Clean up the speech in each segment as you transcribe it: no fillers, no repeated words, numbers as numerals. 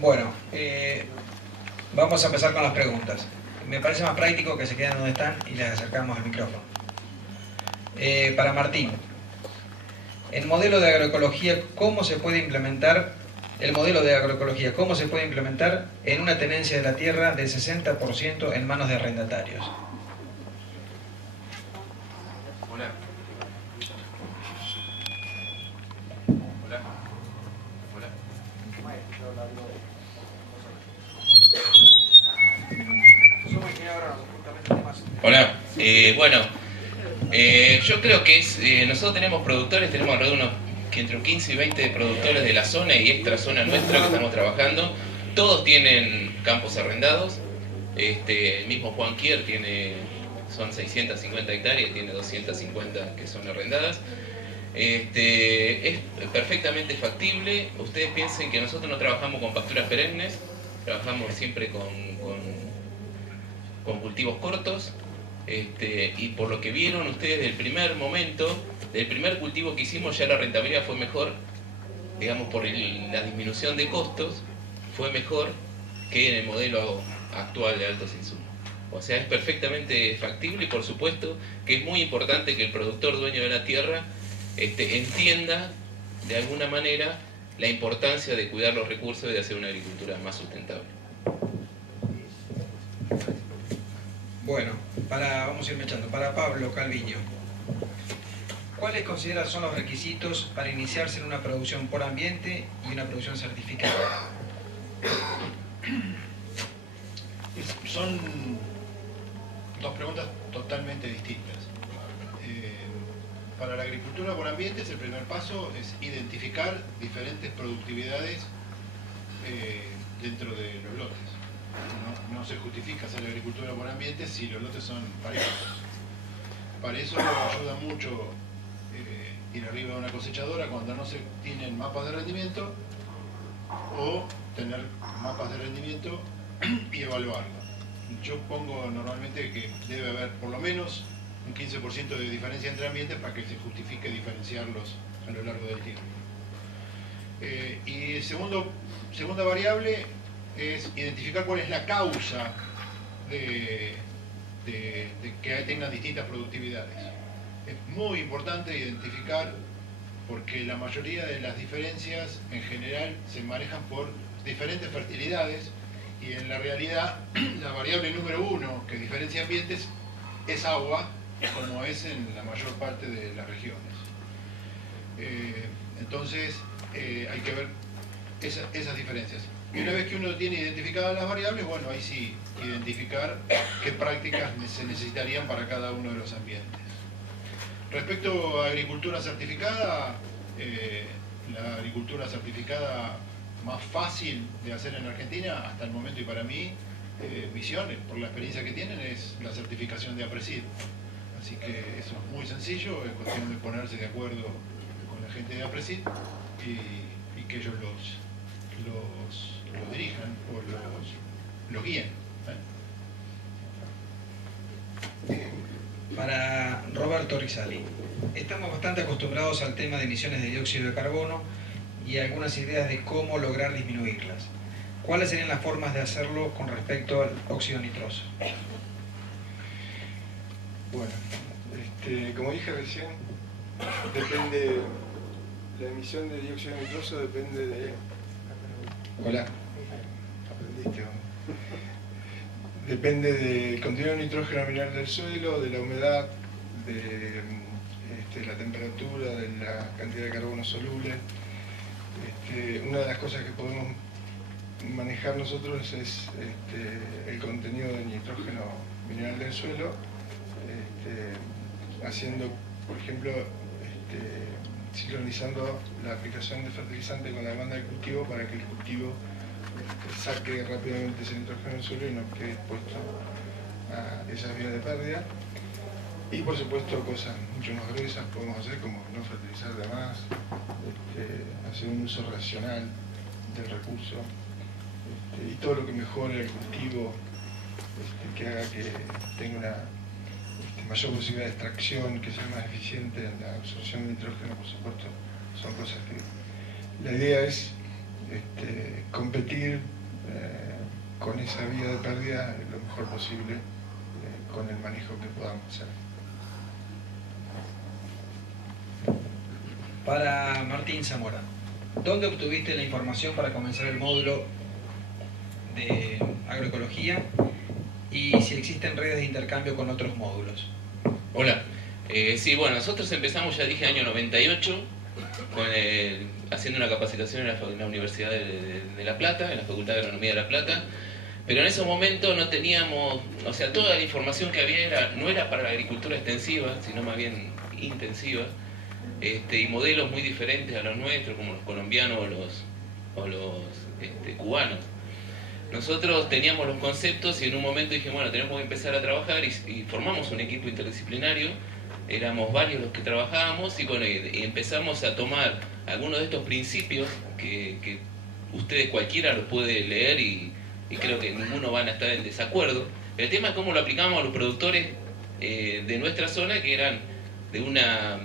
Bueno, vamos a empezar con las preguntas. Me parece más práctico que se queden donde están y les acercamos el micrófono. Para Martín, el modelo de agroecología, ¿cómo se puede implementar en una tenencia de la tierra del 60% en manos de arrendatarios? Hola. Hola. Hola. Hola. Yo creo que nosotros tenemos productores, tenemos alrededor de entre 15 y 20 productores de la zona y extra zona nuestra que estamos trabajando. Todos tienen campos arrendados. El mismo Juan Kier son 650 hectáreas y tiene 250 que son arrendadas. Es perfectamente factible. Ustedes piensen que nosotros no trabajamos con pasturas perennes, trabajamos siempre con cultivos cortos. Y por lo que vieron ustedes del primer momento, del primer cultivo que hicimos, ya la rentabilidad fue mejor, digamos, por la disminución de costos, fue mejor que en el modelo actual de altos insumos. O sea, es perfectamente factible y por supuesto que es muy importante que el productor dueño de la tierra entienda de alguna manera la importancia de cuidar los recursos y de hacer una agricultura más sustentable. Bueno, vamos a ir mechando. Para Pablo Calviño, ¿cuáles consideras son los requisitos para iniciarse en una producción por ambiente y una producción certificada? Son dos preguntas totalmente distintas. Para la agricultura por ambiente, el primer paso es identificar diferentes productividades dentro de los lotes. No se justifica hacer la agricultura por ambiente si los lotes son parejos. Para eso ayuda mucho ir arriba de una cosechadora cuando no se tienen mapas de rendimiento, o tener mapas de rendimiento y evaluarlo. Yo pongo normalmente que debe haber por lo menos un 15% de diferencia entre ambientes para que se justifique diferenciarlos a lo largo del tiempo. Y segunda variable es identificar cuál es la causa de que tengan distintas productividades. Es muy importante identificar, porque la mayoría de las diferencias en general se manejan por diferentes fertilidades, y en la realidad la variable número uno que diferencia ambientes es agua, como es en la mayor parte de las regiones. Entonces hay que ver esas diferencias. Y una vez que uno tiene identificadas las variables, bueno, ahí sí identificar qué prácticas se necesitarían para cada uno de los ambientes. Respecto a agricultura certificada, la agricultura certificada más fácil de hacer en Argentina hasta el momento, y para mí, visión, por la experiencia que tienen, es la certificación de APRESID. Así que eso es muy sencillo, es cuestión de ponerse de acuerdo con la gente de APRESID y que ellos los dirijan o los guíen. Para Roberto Rizali, estamos bastante acostumbrados al tema de emisiones de dióxido de carbono y algunas ideas de cómo lograr disminuirlas. ¿Cuáles serían las formas de hacerlo con respecto al óxido nitroso? Bueno, como dije recién, depende, la emisión de dióxido nitroso depende de... Hola. Aprendiste, ¿no? Depende del contenido de nitrógeno mineral del suelo, de la humedad, de la temperatura, de la cantidad de carbono soluble. Una de las cosas que podemos manejar nosotros es el contenido de nitrógeno mineral del suelo, haciendo, por ejemplo, sincronizando la aplicación de fertilizante con la demanda del cultivo para que el cultivo saque rápidamente ese nitrógeno del suelo y no quede expuesto a esas vías de pérdida. Y por supuesto cosas mucho más gruesas podemos hacer, como no fertilizar de más, hacer un uso racional del recurso, y todo lo que mejore el cultivo, que haga que tenga una mayor posibilidad de extracción, que sea más eficiente en la absorción de nitrógeno, por supuesto, son cosas que... La idea es competir con esa vía de pérdida lo mejor posible con el manejo que podamos hacer. Para Martín Zamora, ¿dónde obtuviste la información para comenzar el módulo de agroecología y si existen redes de intercambio con otros módulos? Hola. Sí, bueno, nosotros empezamos, ya dije, año 98, haciendo una capacitación en la Universidad de La Plata, en la Facultad de Agronomía de La Plata, pero en ese momento no teníamos, o sea, toda la información que había no era para la agricultura extensiva, sino más bien intensiva, y modelos muy diferentes a los nuestros, como los colombianos o los cubanos. Nosotros teníamos los conceptos y en un momento dije, bueno, tenemos que empezar a trabajar y formamos un equipo interdisciplinario. Éramos varios los que trabajábamos y bueno, y empezamos a tomar algunos de estos principios que ustedes cualquiera los puede leer y creo que ninguno van a estar en desacuerdo. El tema es cómo lo aplicamos a los productores de nuestra zona, que eran de una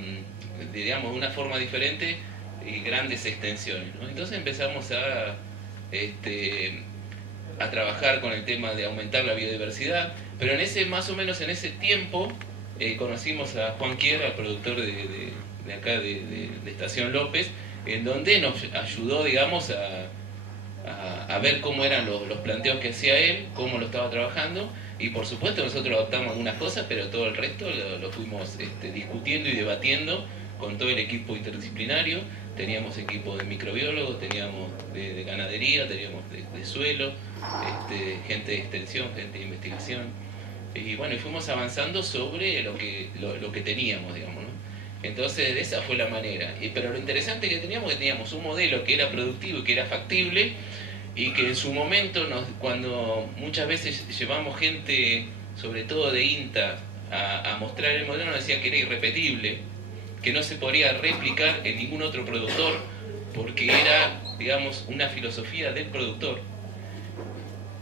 forma diferente y grandes extensiones, ¿no? Entonces empezamos a trabajar con el tema de aumentar la biodiversidad, pero más o menos en ese tiempo conocimos a Juan Quiera, el productor de acá de Estación López, en donde nos ayudó, digamos, a ver cómo eran los planteos que hacía él, cómo lo estaba trabajando, y por supuesto nosotros adoptamos algunas cosas, pero todo el resto lo fuimos discutiendo y debatiendo con todo el equipo interdisciplinario. Teníamos equipo de microbiólogos, teníamos de ganadería, teníamos de suelo, gente de extensión, gente de investigación. Y bueno, y fuimos avanzando sobre lo que teníamos, digamos, ¿no? Entonces, de esa fue la manera. Pero lo interesante que teníamos un modelo que era productivo y que era factible, y que en su momento, cuando muchas veces llevamos gente, sobre todo de INTA, a mostrar el modelo, nos decía que era irrepetible, que no se podía replicar en ningún otro productor, porque era, digamos, una filosofía del productor.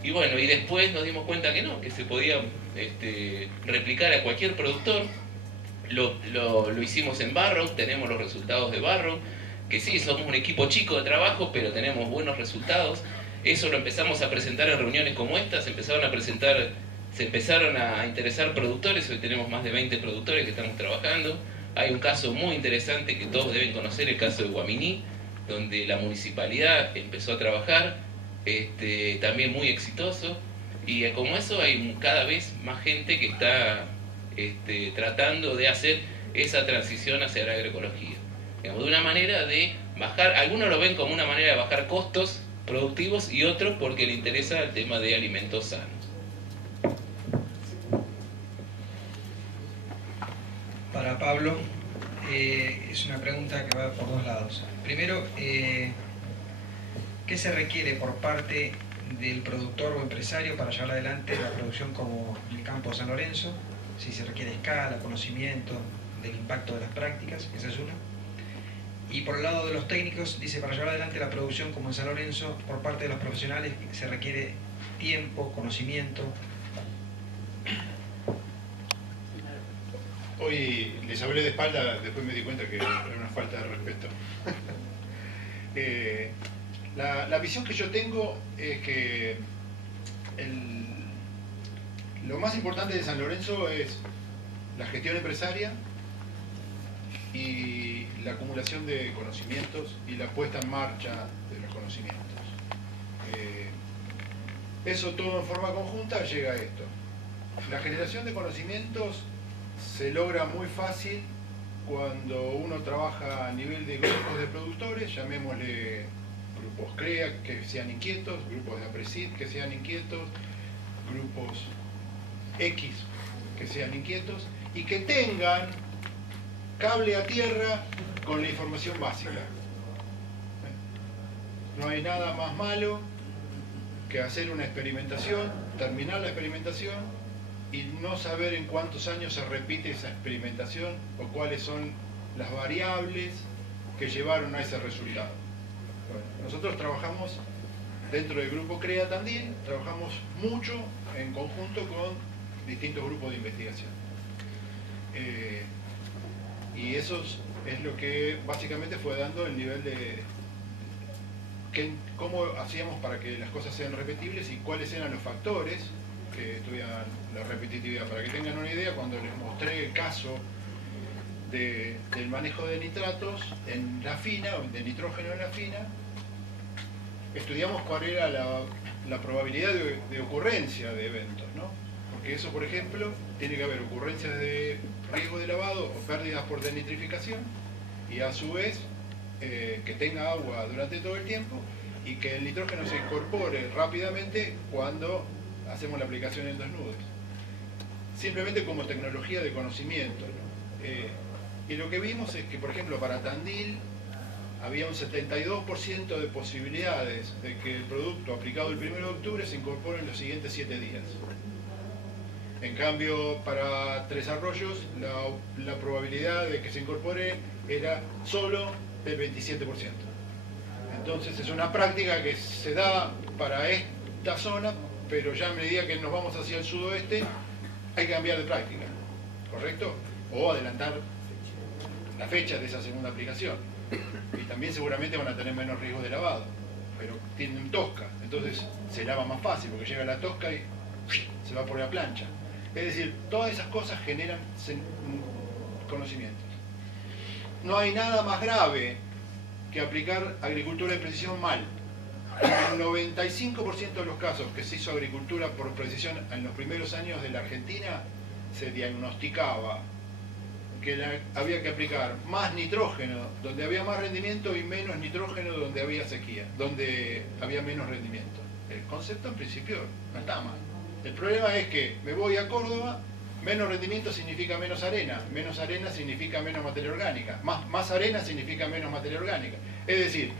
Y bueno, y después nos dimos cuenta que no, que se podía replicar a cualquier productor. Lo hicimos en Barrow, tenemos los resultados de Barrow, que sí, somos un equipo chico de trabajo, pero tenemos buenos resultados. Eso lo empezamos a presentar en reuniones como estas, se empezaron a interesar productores, hoy tenemos más de 20 productores que estamos trabajando. Hay un caso muy interesante que todos deben conocer, el caso de Guaminí, donde la municipalidad empezó a trabajar, también muy exitoso, y como eso hay cada vez más gente que está tratando de hacer esa transición hacia la agroecología, digamos, de una manera de bajar, algunos lo ven como una manera de bajar costos productivos y otros porque le interesa el tema de alimentos sanos. Para Pablo, es una pregunta que va por dos lados. Primero, ¿qué se requiere por parte del productor o empresario para llevar adelante la producción como en el campo de San Lorenzo? Si se requiere escala, conocimiento del impacto de las prácticas, esa es una. Y por el lado de los técnicos, dice, para llevar adelante la producción como en San Lorenzo, por parte de los profesionales se requiere tiempo, conocimiento. Hoy les hablé de espalda, después me di cuenta que era una falta de respeto. La visión que yo tengo es que lo más importante de San Lorenzo es la gestión empresaria y la acumulación de conocimientos y la puesta en marcha de los conocimientos. Eso todo en forma conjunta llega a esto. La generación de conocimientos se logra muy fácil cuando uno trabaja a nivel de grupos de productores, llamémosle grupos CREA que sean inquietos, grupos de APRESID que sean inquietos, grupos X que sean inquietos y que tengan cable a tierra con la información básica. No hay nada más malo que hacer una experimentación, terminar la experimentación y no saber en cuántos años se repite esa experimentación o cuáles son las variables que llevaron a ese resultado. Bueno, nosotros trabajamos dentro del grupo CREA también, trabajamos mucho en conjunto con distintos grupos de investigación. Y eso es lo que básicamente fue dando el nivel cómo hacíamos para que las cosas sean repetibles y cuáles eran los factores que estudian la repetitividad. Para que tengan una idea, cuando les mostré el caso del manejo de nitratos en la fina, o de nitrógeno en la fina, estudiamos cuál era la probabilidad de ocurrencia de eventos, ¿no? Porque eso, por ejemplo, tiene que haber ocurrencias de riesgo de lavado o pérdidas por denitrificación, y a su vez que tenga agua durante todo el tiempo y que el nitrógeno se incorpore rápidamente cuando hacemos la aplicación en 2 nudos. Simplemente como tecnología de conocimiento, ¿no? Y lo que vimos es que, por ejemplo, para Tandil había un 72% de posibilidades de que el producto aplicado el 1 de octubre se incorpore en los siguientes 7 días. En cambio, para Tres Arroyos, la probabilidad de que se incorpore era solo del 27%. Entonces es una práctica que se da para esta zona, pero ya a medida que nos vamos hacia el sudoeste, hay que cambiar de práctica, ¿correcto? O adelantar la fecha de esa segunda aplicación. Y también seguramente van a tener menos riesgo de lavado, pero tienen tosca, entonces se lava más fácil porque llega la tosca y se va por la plancha. Es decir, todas esas cosas generan conocimientos. No hay nada más grave que aplicar agricultura de precisión mal. En el 95% de los casos que se hizo agricultura por precisión en los primeros años de la Argentina, se diagnosticaba que había que aplicar más nitrógeno donde había más rendimiento y menos nitrógeno donde había sequía, donde había menos rendimiento. El concepto en principio no está mal. El problema es que me voy a Córdoba, menos rendimiento significa menos arena significa menos materia orgánica, más arena significa menos materia orgánica. Es decir,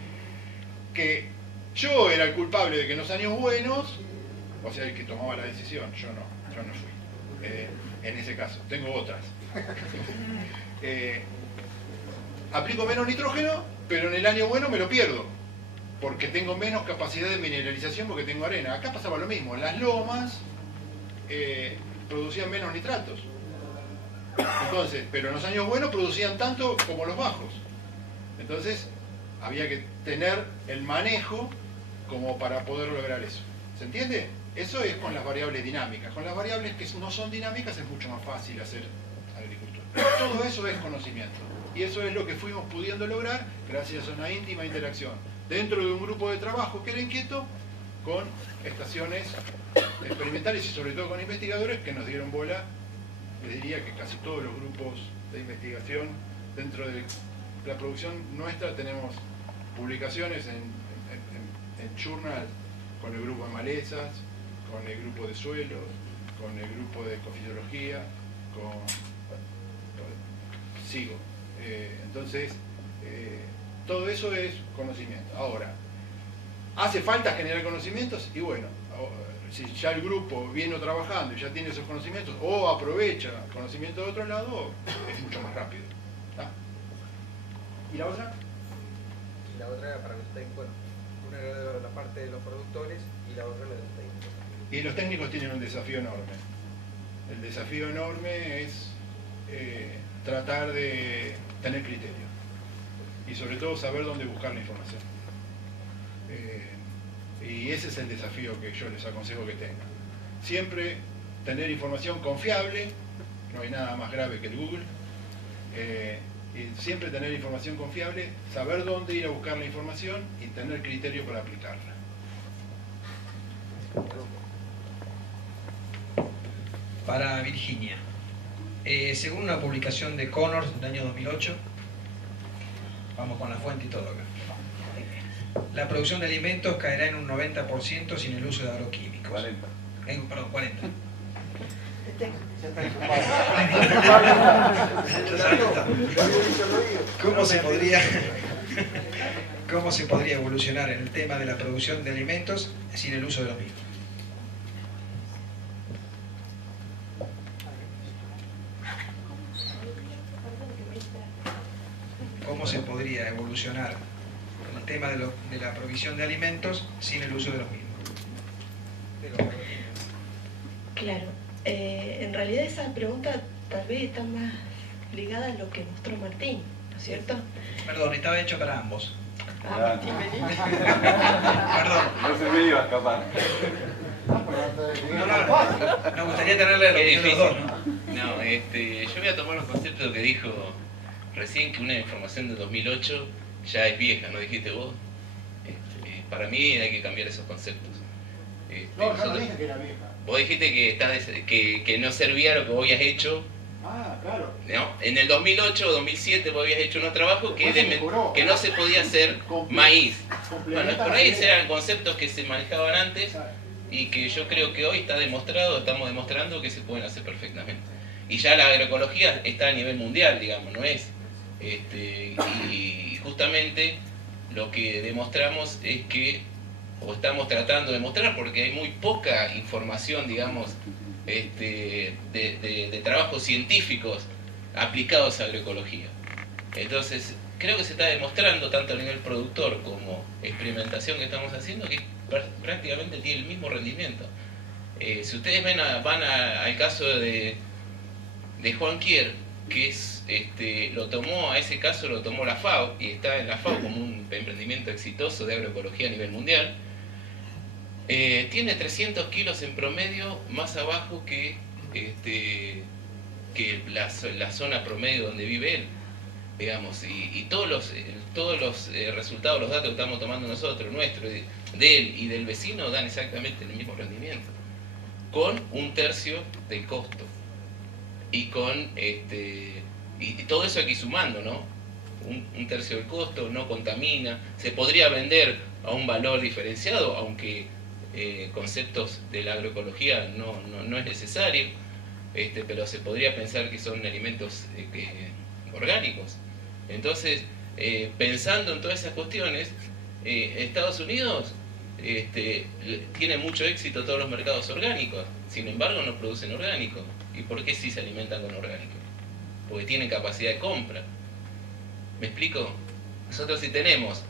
que yo era el culpable de que en los años buenos, o sea, el que tomaba la decisión, yo no fui. En ese caso, tengo otras. Aplico menos nitrógeno, pero en el año bueno me lo pierdo, porque tengo menos capacidad de mineralización porque tengo arena. Acá pasaba lo mismo, las lomas producían menos nitratos. Entonces, pero en los años buenos producían tanto como los bajos. Entonces, había que tener el manejo como para poder lograr eso. ¿Se entiende? Eso es con las variables dinámicas. Con las variables que no son dinámicas es mucho más fácil hacer agricultura. Todo eso es conocimiento. Y eso es lo que fuimos pudiendo lograr gracias a una íntima interacción dentro de un grupo de trabajo que era inquieto, con estaciones experimentales y sobre todo con investigadores que nos dieron bola. Les diría que casi todos los grupos de investigación dentro de la producción nuestra tenemos publicaciones en Journal con el grupo de malezas, con el grupo de suelos, con el grupo de ecofisiología, sigo. Entonces, todo eso es conocimiento. Ahora, ¿hace falta generar conocimientos? Y bueno, si ya el grupo viene trabajando y ya tiene esos conocimientos, o aprovecha conocimiento de otro lado, es mucho más rápido. ¿Tá? ¿Y la otra? Y la otra era para los técnicos, bueno, una era la parte de los productores y la otra la de los técnicos. Y los técnicos tienen un desafío enorme. El desafío enorme es tratar de tener criterio y sobre todo saber dónde buscar la información. Y ese es el desafío que yo les aconsejo que tengan. Siempre tener información confiable, no hay nada más grave que el Google. Y siempre tener información confiable, saber dónde ir a buscar la información y tener criterio para aplicarla. Para Virginia, según una publicación de Connors del año 2008, vamos con la fuente y todo acá, la producción de alimentos caerá en un 90% sin el uso de agroquímicos. 40. Perdón, 40. ¿Cómo se podría evolucionar en el tema de la producción de alimentos sin el uso de los mismos? ¿Cómo se podría evolucionar el tema de la provisión de alimentos sin el uso de los mismos? Claro, en realidad esa pregunta tal vez está más ligada a lo que mostró Martín, ¿no es cierto? Perdón, estaba hecho para ambos. Martín, vení. Perdón. No se me iba a escapar. No, nos gustaría tenerle la Qué opinión de los dos, ¿no? No, yo voy a tomar los conceptos que dijo recién, que una información de 2008 ya es vieja, ¿no dijiste vos? Para mí hay que cambiar esos conceptos. No, yo no dije que era vieja. Vos dijiste que no servía lo que vos habías hecho. Ah, claro. ¿No? En el 2008 o 2007 vos habías hecho unos trabajos que no se podía hacer maíz. Bueno, por ahí eran conceptos que se manejaban antes y que yo creo que hoy estamos demostrando que se pueden hacer perfectamente. Y ya la agroecología está a nivel mundial, digamos, ¿no es? Y justamente lo que demostramos es que, o estamos tratando de mostrar, porque hay muy poca información, digamos, de trabajos científicos aplicados a agroecología. Entonces, creo que se está demostrando, tanto a nivel productor como experimentación que estamos haciendo, que prácticamente tiene el mismo rendimiento. Si ustedes van al caso de Juan Kier, que es, lo tomó la FAO, y está en la FAO como un emprendimiento exitoso de agroecología a nivel mundial. Tiene 300 kilos en promedio más abajo que la zona promedio donde vive él, digamos, y todos los resultados, los datos que estamos tomando nosotros, nuestro, de él y del vecino, dan exactamente el mismo rendimiento, con un tercio del costo, y con y todo eso aquí sumando, ¿no? Un tercio del costo, no contamina, se podría vender a un valor diferenciado, aunque conceptos de la agroecología no es necesario, pero se podría pensar que son alimentos orgánicos. Entonces, pensando en todas esas cuestiones, Estados Unidos tiene mucho éxito todos los mercados orgánicos, sin embargo no producen orgánicos. ¿Y por qué sí se alimentan con orgánicos? Porque tienen capacidad de compra. ¿Me explico? Nosotros si tenemos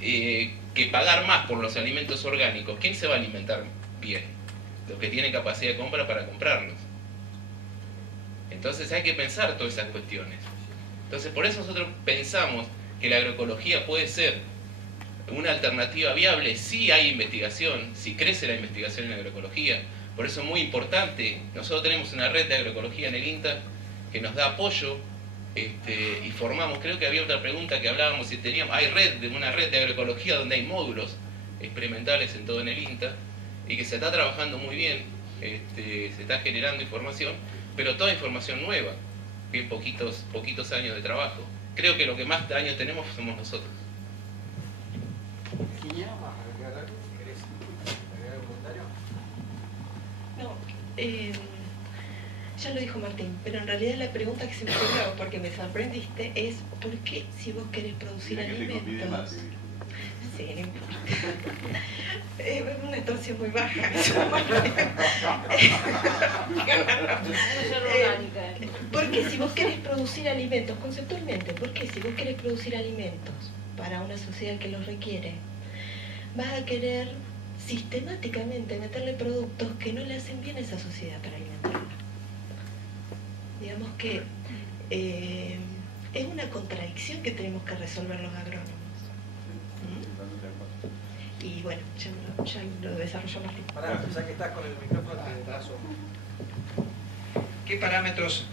que pagar más por los alimentos orgánicos, ¿quién se va a alimentar bien? Los que tienen capacidad de compra para comprarlos. Entonces hay que pensar todas esas cuestiones. Entonces por eso nosotros pensamos que la agroecología puede ser una alternativa viable si hay investigación, si crece la investigación en agroecología. Por eso es muy importante, nosotros tenemos una red de agroecología en el INTA que nos da apoyo, y formamos, creo que había otra pregunta que hablábamos si teníamos, hay una red de agroecología donde hay módulos experimentales en todo en el INTA y que se está trabajando muy bien, se está generando información, pero toda información nueva, bien poquitos años de trabajo. Creo que lo que más años tenemos somos nosotros. ¿Querés agregar un comentario? No, ya lo dijo Martín, pero en realidad la pregunta que se me ocurrió, porque me sorprendiste, es ¿por qué si vos querés producir alimentos? Sí, no importa. Es una torsión muy baja. ¿Por qué si vos querés producir alimentos, conceptualmente, por qué si vos querés producir alimentos para una sociedad que los requiere, vas a querer sistemáticamente meterle productos que no le hacen bien a esa sociedad para alimentarla? Digamos que es una contradicción que tenemos que resolver los agrónomos. Y bueno, ya lo desarrolló Martín. Pará, ya que estás con el micrófono, te paso. ¿Qué parámetros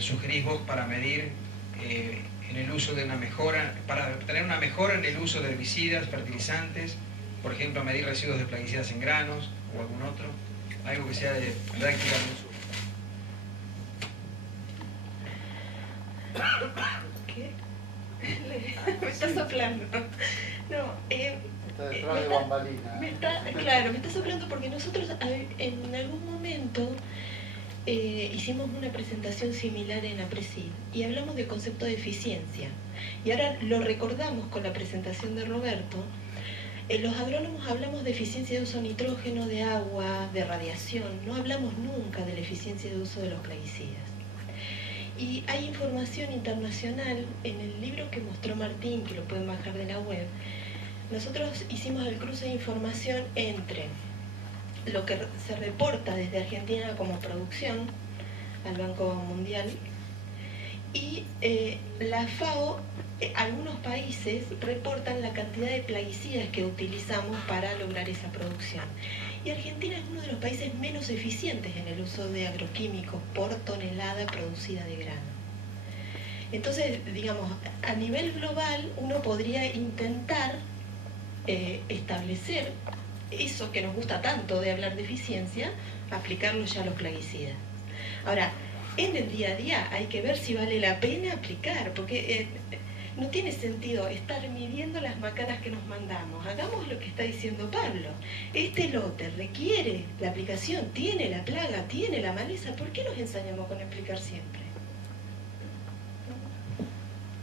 sugerís vos para medir en el uso de una mejora, para tener una mejora en el uso de herbicidas, fertilizantes, por ejemplo, medir residuos de plaguicidas en granos o algún otro? Algo que sea de práctica de uso. ¿Qué? Me está soplando. No, Está detrás de bambalinas. Claro, me está soplando porque nosotros en algún momento hicimos una presentación similar en APRESID y hablamos del concepto de eficiencia. Y ahora lo recordamos con la presentación de Roberto. Los agrónomos hablamos de eficiencia de uso de nitrógeno, de agua, de radiación. No hablamos nunca de la eficiencia de uso de los plaguicidas. Y hay información internacional en el libro que mostró Martín, que lo pueden bajar de la web. Nosotros hicimos el cruce de información entre lo que se reporta desde Argentina como producción al Banco Mundial Y la FAO, algunos países reportan la cantidad de plaguicidas que utilizamos para lograr esa producción. Y Argentina es uno de los países menos eficientes en el uso de agroquímicos por tonelada producida de grano. Entonces, digamos, a nivel global uno podría intentar establecer eso que nos gusta tanto de hablar de eficiencia, aplicarlo ya a los plaguicidas. Ahora, en el día a día hay que ver si vale la pena aplicar, porque no tiene sentido estar midiendo las macanas que nos mandamos. Hagamos lo que está diciendo Pablo. Este lote requiere la aplicación, tiene la plaga, tiene la maleza. ¿Por qué nos ensañamos con aplicar siempre?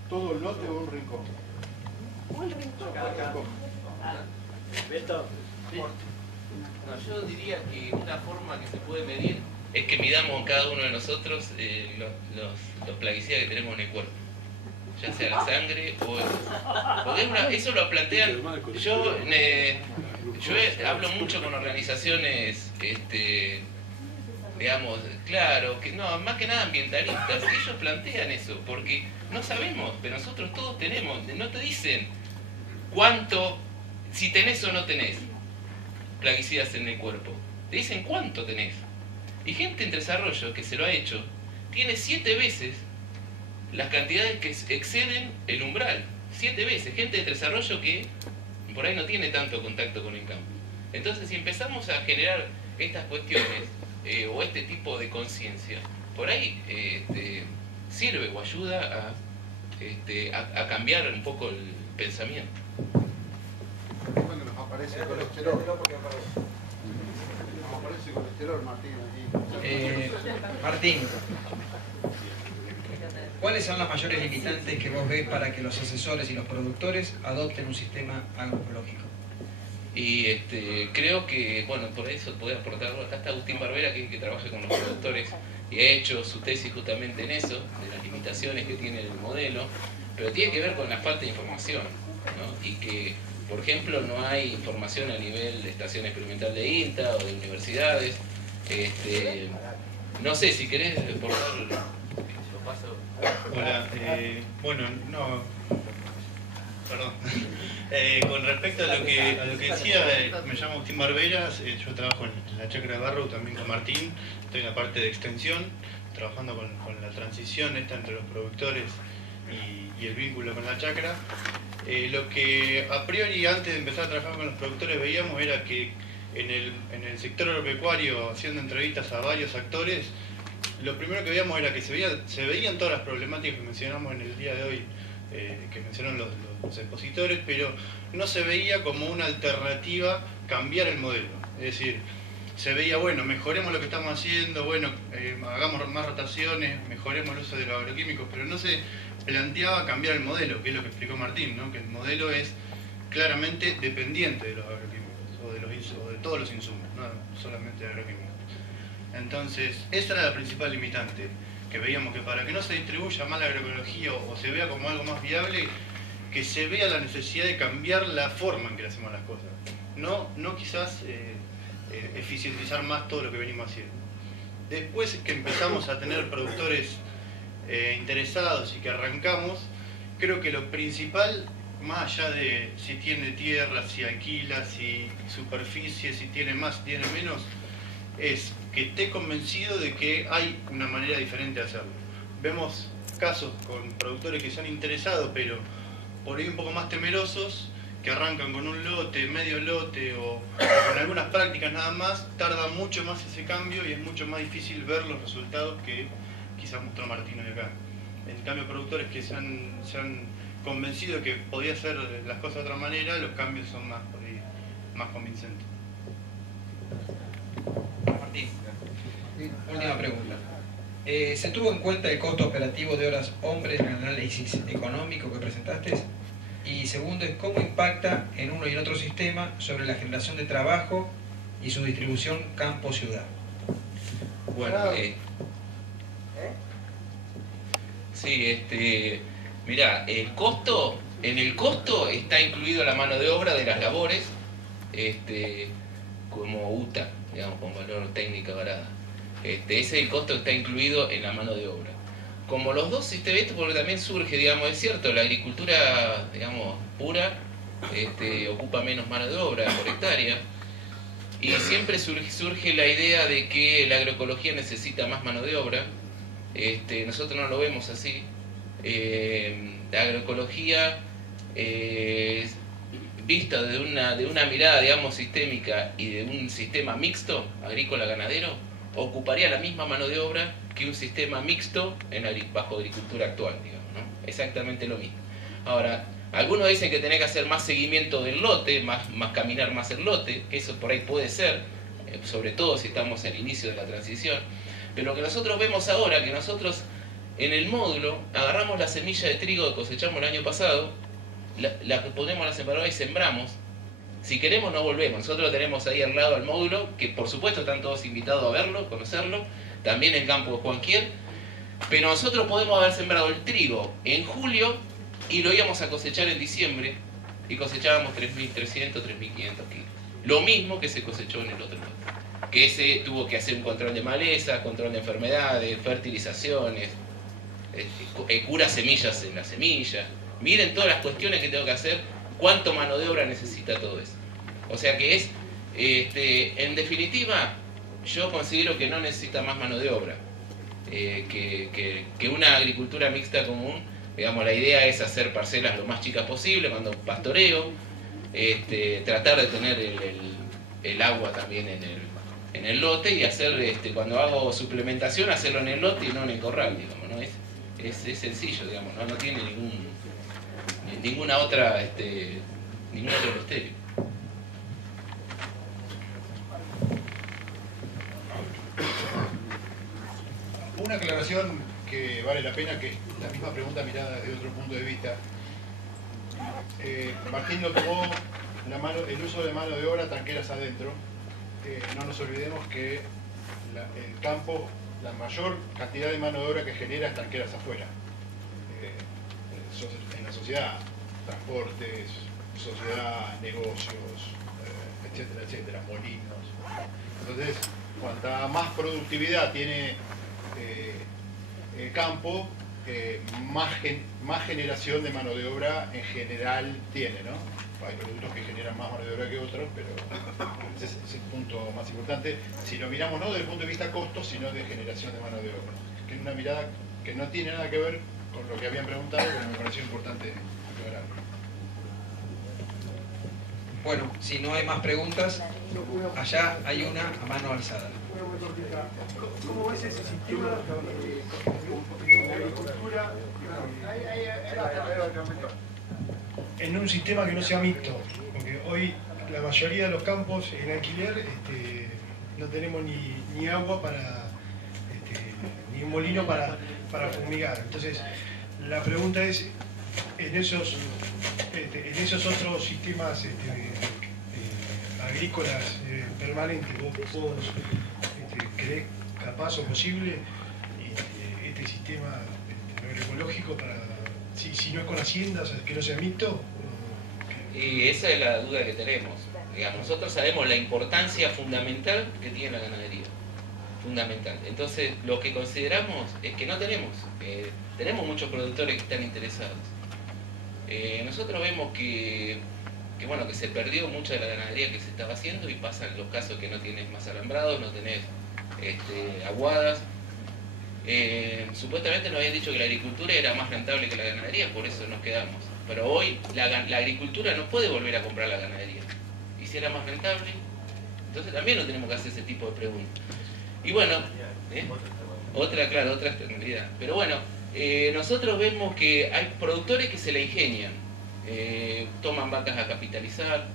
¿Todo el lote o un rincón? Un rincón. Beto. No, yo diría que una forma que se puede medir es que midamos cada uno de nosotros los plaguicidas que tenemos en el cuerpo, ya sea la sangre o porque eso lo plantean. Yo hablo mucho con organizaciones, digamos, claro, que no, más que nada ambientalistas, y ellos plantean eso, porque no sabemos, pero nosotros todos tenemos, no te dicen cuánto, si tenés o no tenés plaguicidas en el cuerpo, te dicen cuánto tenés. Y gente en desarrollo que se lo ha hecho, tiene 7 veces las cantidades que exceden el umbral. 7 veces. Gente de desarrollo que por ahí no tiene tanto contacto con el campo. Entonces, si empezamos a generar estas cuestiones, o este tipo de conciencia, por ahí sirve o ayuda a cambiar un poco el pensamiento. Bueno, nos aparece el colesterol. Nos aparece el colesterol, Martín, aquí. Martín, ¿cuáles son las mayores limitantes que vos ves para que los asesores y los productores adopten un sistema agroecológico? Y creo que, bueno, por eso puede aportarlo. Acá está Agustín Barbera, que trabaja con los productores y ha hecho su tesis justamente en eso, de las limitaciones que tiene el modelo, pero tiene que ver con la falta de información, ¿no? Y que, por ejemplo, no hay información a nivel de estación experimental de INTA o de universidades. No sé, si querés aportar, lo paso. Hola, bueno, no, perdón. Con respecto a lo que decía, me llamo Agustín Barberas, yo trabajo en la Chacra de Barro, también con Martín, estoy en la parte de extensión, trabajando con la transición esta entre los productores y el vínculo con la chacra. Lo que a priori antes de empezar a trabajar con los productores veíamos era que en el sector agropecuario, haciendo entrevistas a varios actores, lo primero que veíamos era que se veían todas las problemáticas que mencionamos en el día de hoy, que mencionaron los expositores, pero no se veía como una alternativa cambiar el modelo. Es decir, se veía, bueno, mejoremos lo que estamos haciendo, bueno, hagamos más rotaciones, mejoremos el uso de los agroquímicos, pero no se planteaba cambiar el modelo, que es lo que explicó Martín, ¿no? Que el modelo es claramente dependiente de los agroquímicos, o de todos los insumos, no solamente de agroquímicos. Entonces, esa era la principal limitante, que veíamos que para que no se distribuya mal la agroecología o se vea como algo más viable, que se vea la necesidad de cambiar la forma en que hacemos las cosas. No quizás eficientizar más todo lo que venimos haciendo. Después que empezamos a tener productores interesados y que arrancamos, creo que lo principal, más allá de si tiene tierra, si alquila, si superficie, si tiene más, si tiene menos, es que esté convencido de que hay una manera diferente de hacerlo. Vemos casos con productores que se han interesado, pero por ahí un poco más temerosos, que arrancan con un lote, medio lote o con algunas prácticas nada más, tarda mucho más ese cambio y es mucho más difícil ver los resultados que quizás mostró Martín hoy acá. En cambio, productores que se han convencido de que podía hacer las cosas de otra manera, los cambios son más, por ahí, más convincentes. Martín, última pregunta. ¿Se tuvo en cuenta el costo operativo de horas hombre en el análisis económico que presentaste? Y segundo, es cómo impacta en uno y en otro sistema sobre la generación de trabajo y su distribución campo-ciudad. Bueno, sí, mirá, en el costo está incluido la mano de obra de las labores, como UTA, digamos, con valor técnica varada. Ese es el costo que está incluido en la mano de obra. como los dos sistemas, porque también surge, digamos, es cierto, la agricultura, digamos, pura, ocupa menos mano de obra por hectárea, y siempre surge la idea de que la agroecología necesita más mano de obra. Nosotros no lo vemos así. La agroecología, vista de una mirada, digamos, sistémica y de un sistema mixto, agrícola-ganadero, ocuparía la misma mano de obra que un sistema mixto bajo agricultura actual, digamos, ¿no? Exactamente lo mismo. Ahora, algunos dicen que tenés que hacer más seguimiento del lote, más caminar más el lote, que eso por ahí puede ser, sobre todo si estamos en el inicio de la transición, pero lo que nosotros vemos ahora, que nosotros en el módulo agarramos la semilla de trigo que cosechamos el año pasado, la ponemos a la separadora y sembramos. Si queremos no volvemos, nosotros lo tenemos ahí al lado al módulo, que por supuesto están todos invitados a verlo, conocerlo, también en campo de Juan Quier, pero nosotros podemos haber sembrado el trigo en julio y lo íbamos a cosechar en diciembre y cosechábamos 3.300, 3.500 kilos. Lo mismo que se cosechó en el otro lote, que ese tuvo que hacer un control de maleza, control de enfermedades, fertilizaciones, cura semillas en las semillas. Miren todas las cuestiones que tengo que hacer, cuánto mano de obra necesita todo eso. O sea que es, en definitiva, yo considero que no necesita más mano de obra que una agricultura mixta común. Digamos, la idea es hacer parcelas lo más chicas posible cuando pastoreo, tratar de tener el agua también en el lote y hacer, cuando hago suplementación, hacerlo en el lote y no en el corral, digamos, ¿no? Es sencillo, digamos, no tiene ninguna otra misterio. Una aclaración que vale la pena, que es la misma pregunta mirada desde otro punto de vista. Martín lo tomó el uso de mano de obra tanqueras adentro. No nos olvidemos que el campo, la mayor cantidad de mano de obra que genera es tanqueras afuera. En la sociedad, transportes, sociedad, negocios, etcétera, etcétera, molinos. Entonces, cuanta más productividad tiene el campo, más generación de mano de obra en general tiene, ¿no? Hay productos que generan más mano de obra que otros, pero ese es el punto más importante. Si lo miramos no desde el punto de vista costo, sino de generación de mano de obra, que es una mirada que no tiene nada que ver con lo que habían preguntado, pero me pareció importante aclarar. Bueno, si no hay más preguntas, allá hay una a mano alzada. ¿Cómo ves ese sistema de agricultura en un sistema que no sea mixto? Porque hoy la mayoría de los campos en alquiler no tenemos ni agua para ni un molino para fumigar. Entonces, la pregunta es, en esos otros sistemas agrícolas permanentes, ¿vos crees capaz o posible este sistema agroecológico para, si no es con haciendas, que no sea mixto? Y esa es la duda que tenemos. Digamos, nosotros sabemos la importancia fundamental que tiene la ganadería. Fundamental. Entonces, lo que consideramos es que no tenemos. Tenemos muchos productores que están interesados. Nosotros vemos que se perdió mucha de la ganadería que se estaba haciendo y pasan los casos que no tienes más alambrados, no tenés aguadas. Supuestamente nos habían dicho que la agricultura era más rentable que la ganadería, por eso nos quedamos. Pero hoy la agricultura no puede volver a comprar la ganadería. Y si era más rentable, entonces también no tenemos que hacer ese tipo de preguntas. Y bueno, otra externalidad. Pero bueno, nosotros vemos que hay productores que se la ingenian. Toman vacas a capitalizar,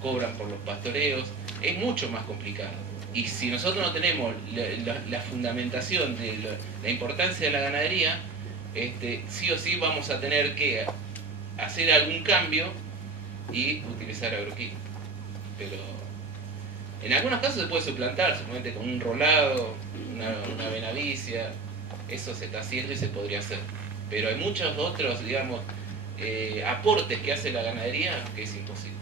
cobran por los pastoreos. Es mucho más complicado. Y si nosotros no tenemos la fundamentación de la importancia de la ganadería, sí o sí vamos a tener que hacer algún cambio y utilizar agroquímicos. Pero en algunos casos se puede suplantar, simplemente con un rolado, una benavicia. Eso se está haciendo y se podría hacer. Pero hay muchos otros, digamos, aportes que hace la ganadería que es imposible.